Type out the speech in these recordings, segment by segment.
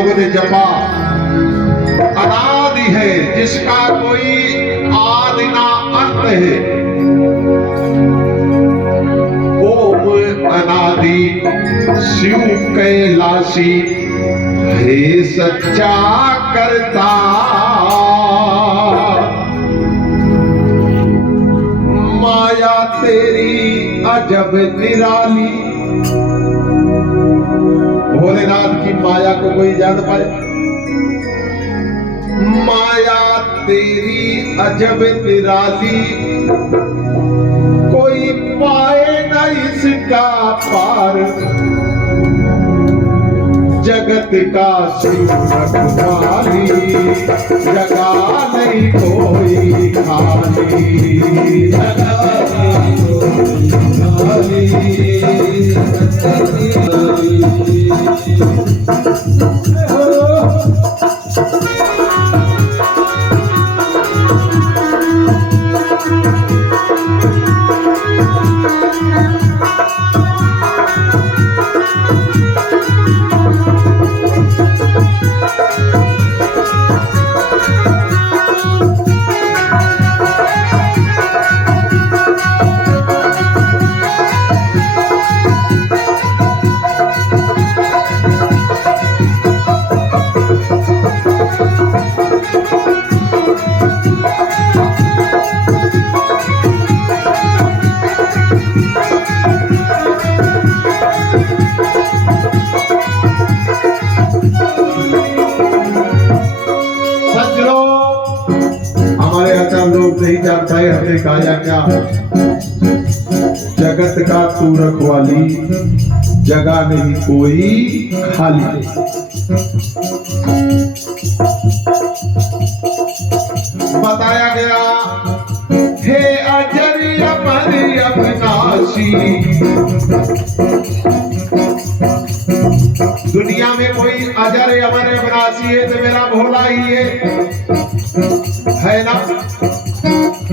लोगों ने जपा। अनादि है जिसका कोई आदि ना अंत है, ओम अनादि शिव कैलाशी हे सच्चा करता। माया तेरी अजब निराली। भोलेनाथ की माया को कोई जान पाए? माया तेरी अजब निराली, कोई पाए न इसका पार। जगत का शिव रखवाली, जगा नहीं कोई खाली। जगा नहीं जानता है हमने गाया क्या। जगत का तू रखवाली, जगह नहीं कोई खाली। बताया गया हे अजर अमर अविनाशी, दुनिया में कोई अजर अमर अविनाशी है तो मेरा भोला ही है ना।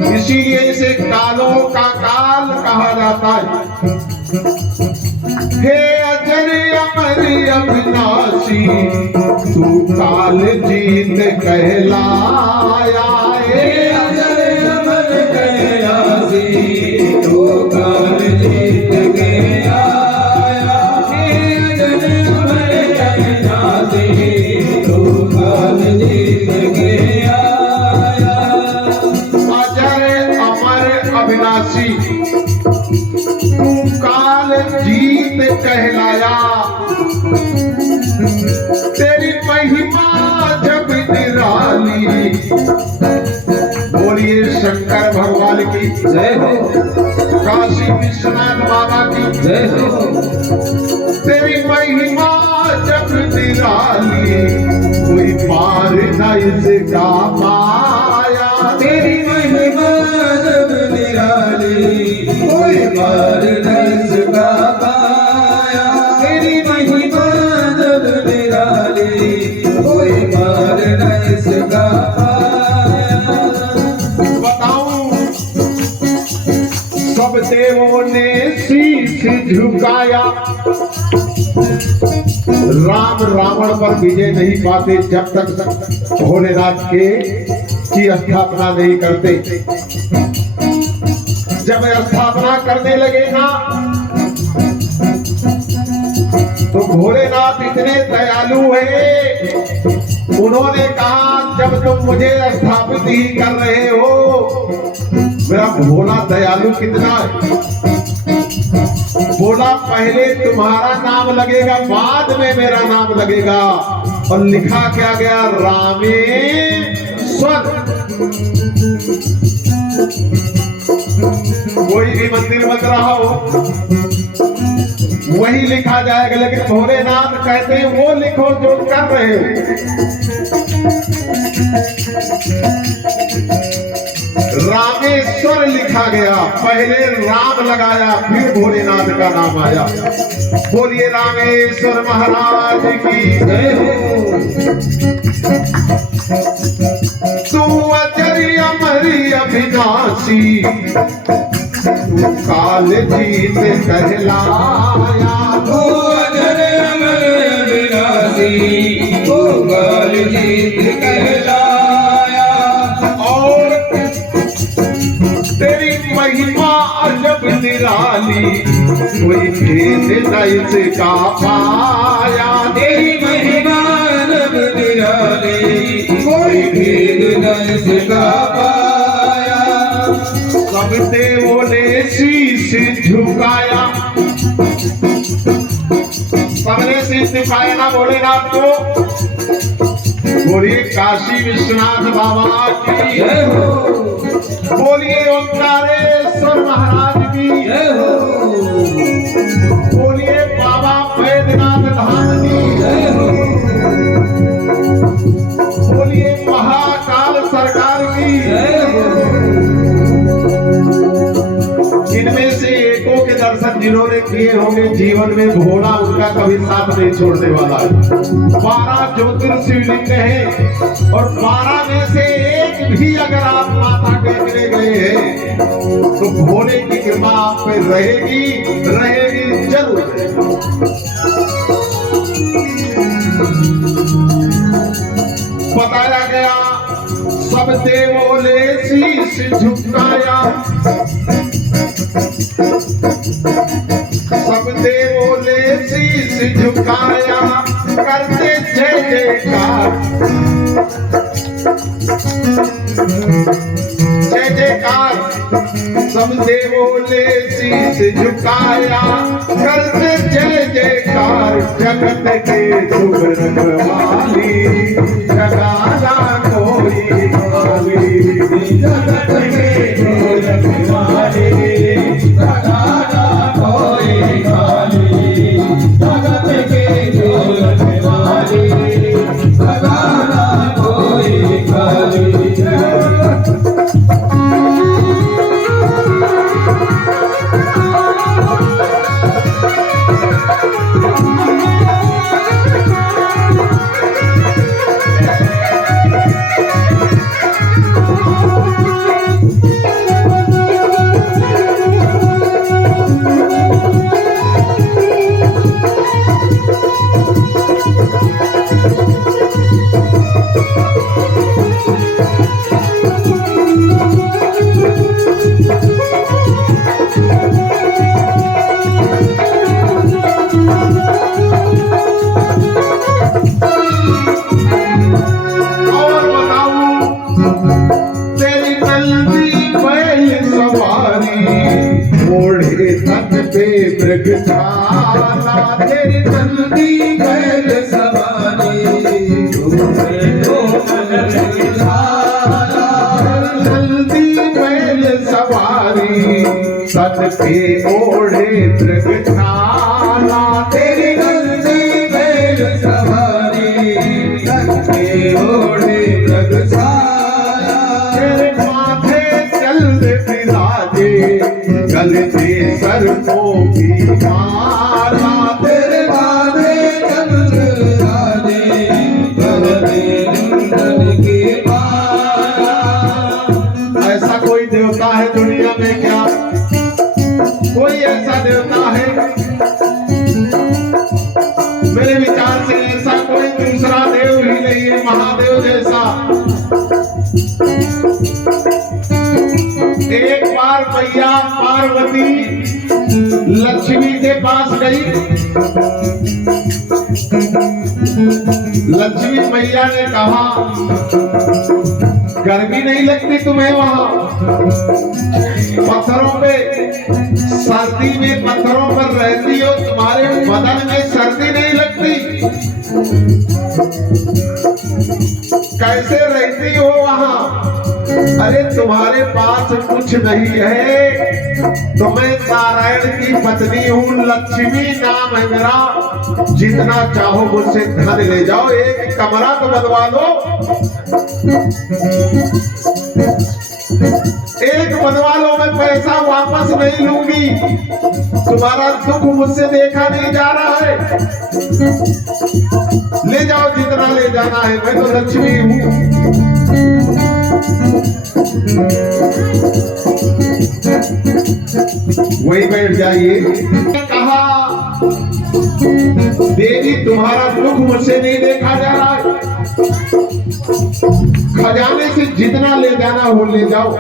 इसीलिए इसे कालों का काल कहा जाता है। हे अजर अमर अविनाशी, तू काल जीत कहलाया। हे अजर अमर कहलासी, तू काल जीत गया। हे अजर अमर कहलासी, तू काल जीत गया। अविनाशी तू काल जीत कहलाया। तेरी महिमा जब निराली। बोलिए शंकर भगवान की जय हो, काशी विश्वनाथ बाबा की जय हो। तेरी महिमा जब निराली, कोई पार न इसका पाया। तेरी महिमा जब निराली, कोई पार न इसका पाया। तेरी महिमा जब निराली, कोई पार न इसका पाया। बताऊं सब देवों ने शीश झुकाया। राम रावण पर विजय नहीं पाते जब तक भोलेनाथ की स्थापना नहीं करते। जब स्थापना करने लगे ना तो भोलेनाथ इतने दयालु है, उन्होंने कहा जब तुम मुझे स्थापित ही कर रहे हो, मेरा भोला दयालु कितना है। बोला पहले तुम्हारा नाम लगेगा, बाद में मेरा नाम लगेगा। और लिखा क्या गया, रामेश्वर। कोई भी मंदिर बन रहा हो वही लिखा जाएगा, लेकिन भोलेनाथ कहते हैं वो लिखो जो कर रहे हो। रामेश्वर लिखा गया, पहले राम लगाया फिर भोलेनाथ का नाम आया। बोलिए रामेश्वर महाराज की जय हो। तू अजर अमर अविनाशी, तू काल जीत कहलाया। तू अजर अमर अविनाशी, हृदय से का पाया, तेरी महिमा रब निराली, कोई भी हृदय से का पाया। सब देवों ने शीश झुकाया, सबने शीश झुकाया ना भोलेनाथ को। बोलिए काशी विश्वनाथ बाबा की जय हो, बोलिए ओंकारेश्वर महाराज की जय हो, बोलिए बाबा बैद्यनाथ धाम की जय हो, बोलिए महाकाल सरकार की। जय हो। इनमें से एकों के दर्शन जिन्होंने किए होंगे जीवन में भोला उनका कभी साथ नहीं छोड़ने वाला है। 12 ज्योतिर्शिवलिंग है और 12 में से एक भी अगर आप माथा टेकने गए हैं तो भोले की कृपा आप पे रहेगी, रहेगी जरूर रहेगी। बताया गया सब देवों ने शीश झुकाया, सब देवों ने शीश झुकाया, करते जय जयकार, जय जयकार। सब देवों ने शीश झुकाया, करते जय जयकार। जगत के शुभ रखवाली, जगाना कोई खाली, जगत के शुभ रखवाली, जगाना कोई खाली, जगत के शुभ रखवाली, जगाना कोई खाली। मृगशाला तेरी नंदी बैल सवारी, नंदी बैल सवारी, सत पे ओढ़े मृगशाला तेरी नंदी बैल सवारी, सत पे ओढ़े मृगशाला। तेरे माथे चल विराजे, गलते सर्पों की माला, तेरे माथे चल विराजे, गलते कुंडल की माला। ऐसा कोई देवता है दुनिया में क्या? कोई ऐसा देवता है? मेरे विचार से ऐसा कोई दूसरा देव ही नहीं है महादेव जैसा। एक बार मैया पार्वती लक्ष्मी के पास गई। लक्ष्मी मैया ने कहा, गर्मी नहीं लगती तुम्हें वहां? पत्थरों पे सर्दी में पत्थरों पर रहती हो, तुम्हारे बदन में सर्दी नहीं लगती? कैसे रहती हो वहां? अरे तुम्हारे पास कुछ नहीं है तो मैं नारायण की पत्नी हूँ, लक्ष्मी नाम है मेरा। जितना चाहो मुझसे धन ले जाओ, एक कमरा तो बनवा दो, एक बनवा लो, मैं पैसा वापस नहीं लूंगी। तुम्हारा दुख मुझसे देखा नहीं जा रहा है, ले जाओ जितना ले जाना है, मैं तो लक्ष्मी हूँ। वही बैठ जाइए। कहा, देवी तुम्हारा दुख मुझसे नहीं देखा जा रहा है, खजाने से जितना ले जाना हो ले जाओ।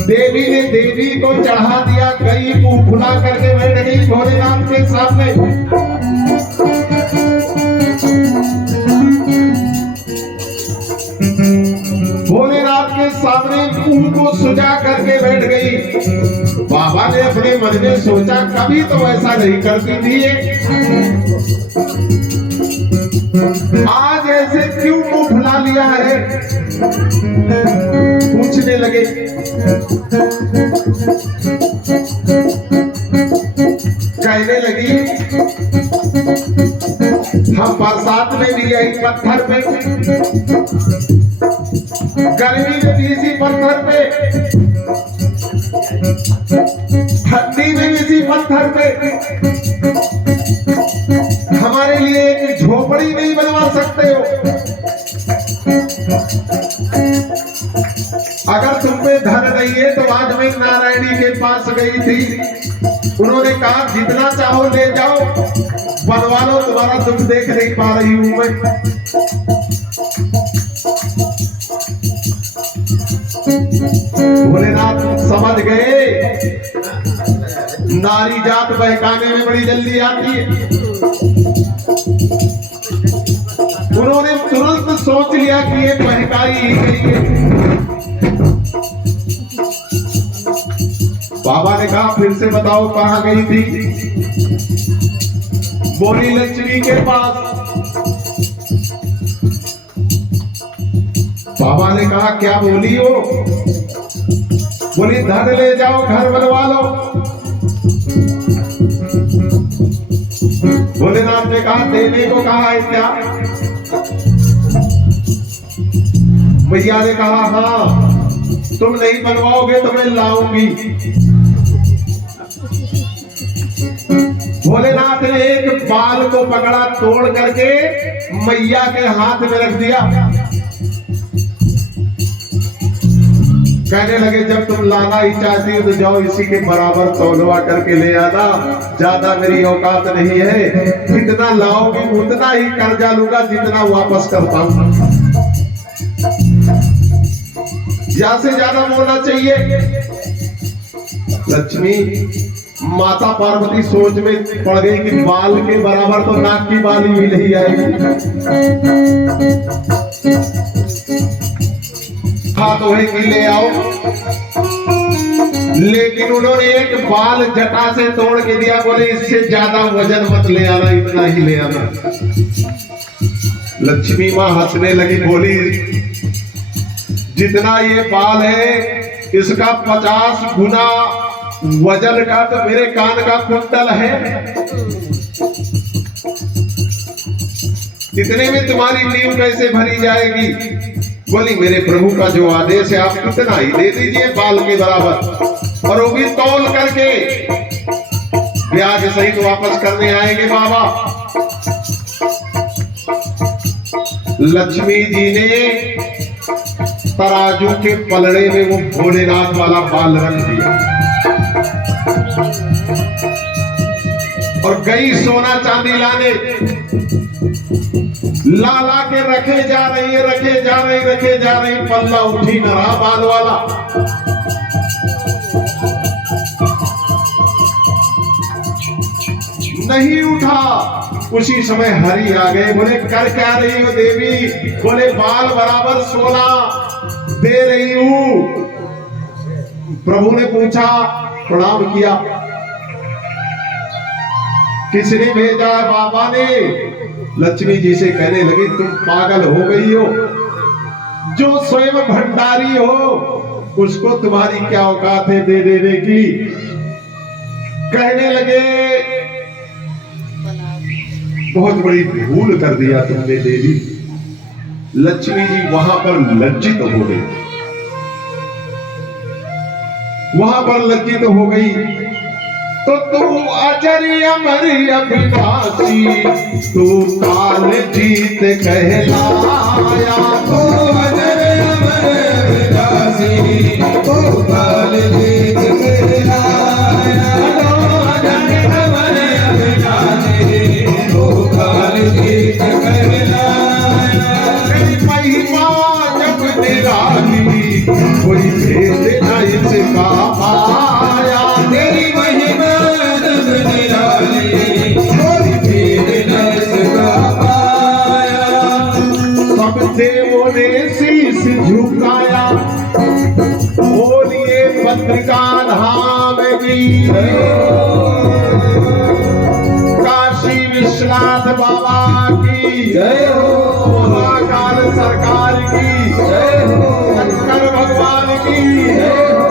देवी ने देवी को चढ़ा दिया, गई मुंह फुला करके बैठ गई भोलेनाथ के सामने। भोलेनाथ के सामने मुंह को सुजा करके बैठ गई। बाबा ने अपने मन में सोचा कभी तो ऐसा नहीं करती थी ये, आज ऐसे क्यों मुंह फुला लिया है। पूछने लगे, कहने लगी हम बरसात में भी यही पत्थर पे, गर्मी में भी इसी पत्थर पे, ठंडी में भी इसी पत्थर पे, हमारे लिए एक झोपड़ी नहीं बनवा सकते हो। अगर तुम पे धन नहीं है तो आज मैं नारायणी के पास गई थी, उन्होंने कहा जितना चाहो ले जाओ, बनवा लो, तुम्हारा दुख देख नहीं पा रही हूं मैं। भोलेनाथ समझ गए नारी जात बहकाने में बड़ी जल्दी आती है। उन्होंने तुरंत सोच लिया कि ये बहकाई ही गई है। बाबा ने कहा फिर से बताओ कहां गई थी। बोली लक्ष्मी के पास। बाबा ने कहा क्या बोली हो। बोली धन ले जाओ, घर बनवा लो। भोलेनाथ ने कहा देने को कहा है क्या। मैया ने कहा हाँ, तुम नहीं बनवाओगे तो मैं लाऊंगी। भोलेनाथ ने एक बाल को पकड़ा, तोड़ करके मैया के हाथ में रख दिया। कहने लगे जब तुम लाना ही चाहती हो तो जाओ इसी के बराबर तौलवा करके ले आना, ज्यादा मेरी औकात नहीं है। जितना लाओगी उतना ही कर्जा लूंगा जितना वापस कर पाऊंगा। ज्यादा से ज्यादा बोलना चाहिए। लक्ष्मी माता पार्वती सोच में पड़ गई कि बाल के बराबर तो नाक की बाली भी नहीं आएगी। हाँ तो वही ले आओ। लेकिन उन्होंने एक बाल जटा से तोड़ के दिया। बोले इससे ज्यादा वजन मत ले आना, इतना ही ले आना। लक्ष्मी माँ हंसने लगी, बोली जितना ये बाल है इसका 50 गुना वजन का तो मेरे कान का कुंडल है। इतने में तुम्हारी नींव कैसे भरी जाएगी। बोली मेरे प्रभु का जो आदेश है आप कितना ही दे दीजिए बाल के बराबर, और वो भी तौल करके, ब्याज सहित वापस करने आएंगे बाबा। लक्ष्मी जी ने तराजू के पलड़े में वो भोलेनाथ वाला बाल रख दिया और गई सोना चांदी लाने। ला ला के रखे जा रही है, रखे जा रही, रखे जा रही। पल्ला उठी न रहा बाल वाला। नहीं उठा। उसी समय हरि आ गए। बोले कर क्या रही हो देवी। बोले बाल बराबर सोना दे रही हूं। प्रभु ने पूछा, प्रणाम किया, किसने भेजा है। बाबा ने। लक्ष्मी जी से कहने लगी तुम पागल हो गई हो, जो स्वयं भंडारी हो उसको तुम्हारी क्या औकात है दे देने की। कहने लगे बहुत बड़ी भूल कर दिया तुमने देवी। लक्ष्मी जी वहां पर लज्जित हो गई, वहां पर लज्जित हो गई। तो तू अजर अमर अविनाशी, तू काल जीत कहलाया। तो अजर अमर अविनाशी, तो काल जीत कहलाया। तो अजर अमर अविनाशी, तो काल जीत कहलाया। जय हो महाकाल सरकार की जय हो शंकर भगवान की जय हो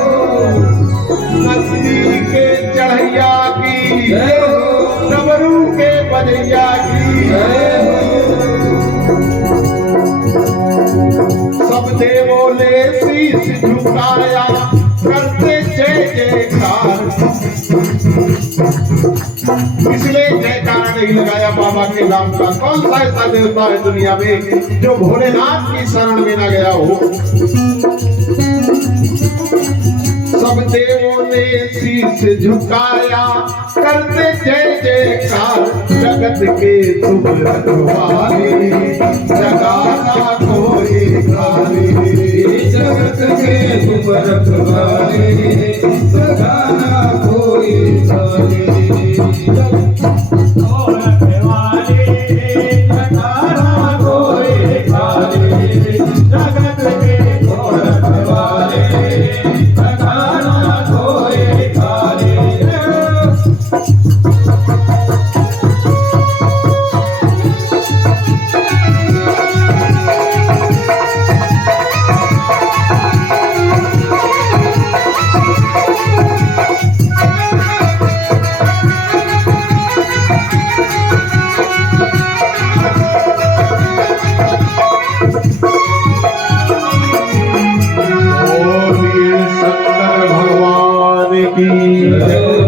नंदी के चढ़ैया की जय हो डमरू के बजैया की जय हो सब देवों ने शीश झुकाया करते जय जयकार। इसलिए जयकारा नहीं लगाया बाबा के नाम का। कौन सा ऐसा देवता है दुनिया में जो भोलेनाथ की शरण में न गया हो। सब देवों ने शीश झुकाया करते जय जयकार। जगत के तुम रखवाले जगाना कोई खाली। जगत के तुम रखवाले जगाना कोई खाली। बोलिए शंकर भगवान की जय।